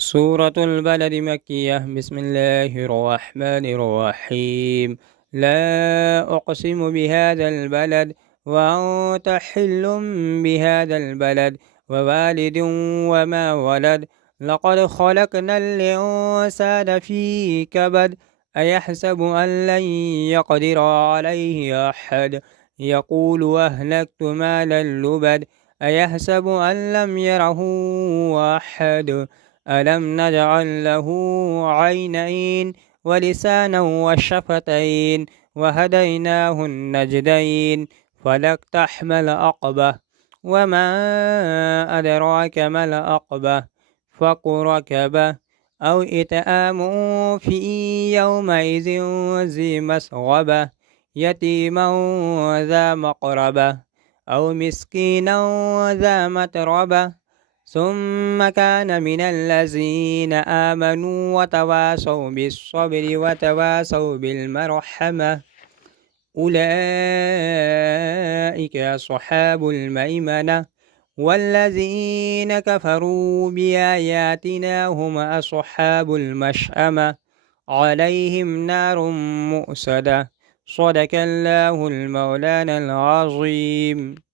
سورة البلد مكية. بسم الله الرحمن الرحيم. لا أقسم بهذا البلد وأنت حل بهذا البلد ووالد وما ولد. لقد خلقنا الإنسان في كبد. أيحسب أن لن يقدر عليه أحد. يقول أهلكت مالا لبد. أيحسب أن لم يره أحد. ألم نجعل له عينين ولسانا وشفتين وهديناه النجدين فلاقتحم العقبة وما أدراك ما العقبة فك ركبة أو إطعام في يومئذ ذي مسغبة يتيما ذا مقربة أو مسكينا ذا متربة ثم كان من الذين آمنوا وتواصوا بالصبر وتواصوا بالمرحمة أولئك أصحاب الميمنة والذين كفروا بآياتنا هم أصحاب المشأمة عليهم نار مؤصدة. صدق الله المولانا العظيم.